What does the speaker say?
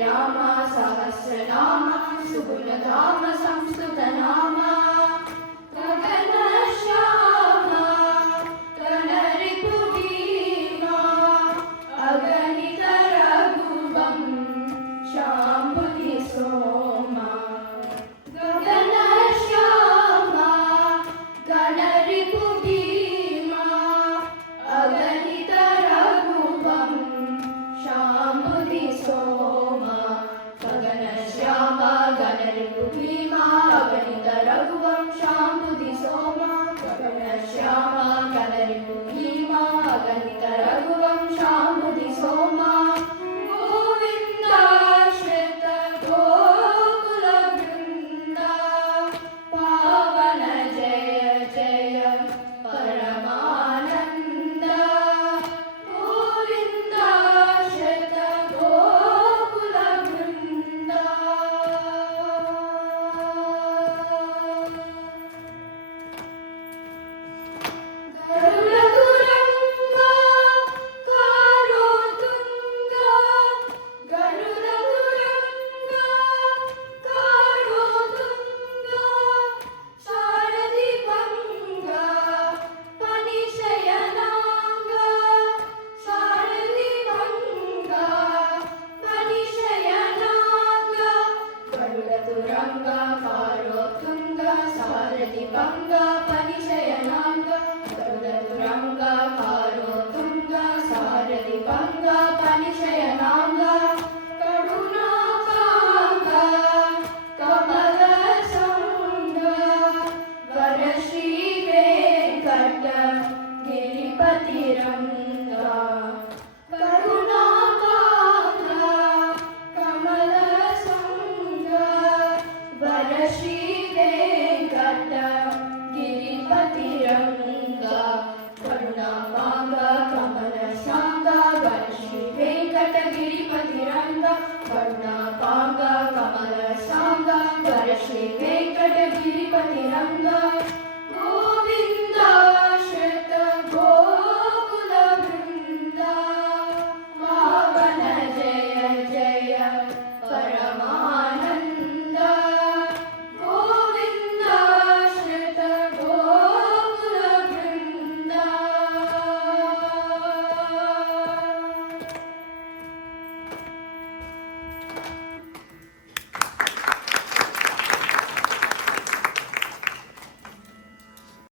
श्रीराम सहस्रनाम सुगुणधाम संस्तुतनाम गगनश्याम गणरिपुभीमा अगणित रघुवं शाम्भुधि सोमा गगनश्याम गणरिपुभीमा अगणित रघुवं शाम्भुधि सोमा गगनश्याम गणरिपुभीमा अगणित रघुवं शाम्भुधि सोमा गगनश्याम गणरिपुभीमा अगणित रघुवं शाम्भुधि सोमा गोविन्दाश्रित गोकुलवृन्द पावन जय जय परमानन्द गोविन्दाश्रित गोकुलवृन्द गरुडतुरङ्ग कारोतुङ्ग गरुडतुरङ्ग कारोतुङ्ग शारदिभङ्ग पनिशयनाङ्ग शारदिभङ्ग पनिशयनाङ्ग गरुडतुरङ्ग कारोतुङ्ग शारदिभङ्ग